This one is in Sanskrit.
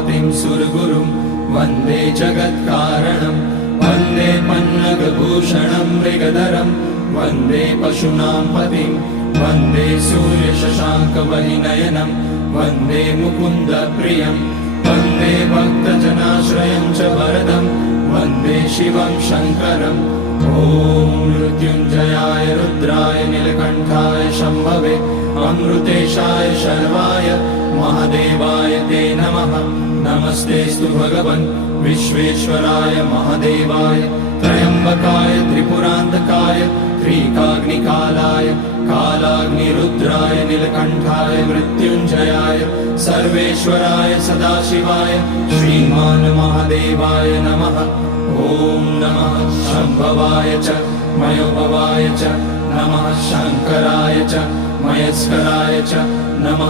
पतिं सुरगुरुं वन्दे जगत्कारणं वन्दे पन्नगभूषणं मृगधरं वन्दे पशूनां पतिं वन्दे सूर्यशशाङ्कवहिनयनं वन्दे मुकुन्दप्रियं वन्दे भक्तजनाश्रयं च वरदं वन्दे शिवं शङ्करम् ॐ मृत्युञ्जयाय रुद्राय नीलकण्ठाय शम्भवे अमृतेशाय शर्वाय महादेवाय ते नमः। नमस्तेऽस्तु भगवन् विश्वेश्वराय महादेवाय त्र्यम्बकाय त्रिपुरान्तकाय त्रिकाग्निकालाय कालाग्निरुद्राय नीलकण्ठाय मृत्युञ्जयाय सर्वेश्वराय सदाशिवाय श्रीमान् महादेवाय नमः। ॐ नमः शम्भवाय च मयोभवाय च नमः शङ्कराय च मयस्कराय च नमः।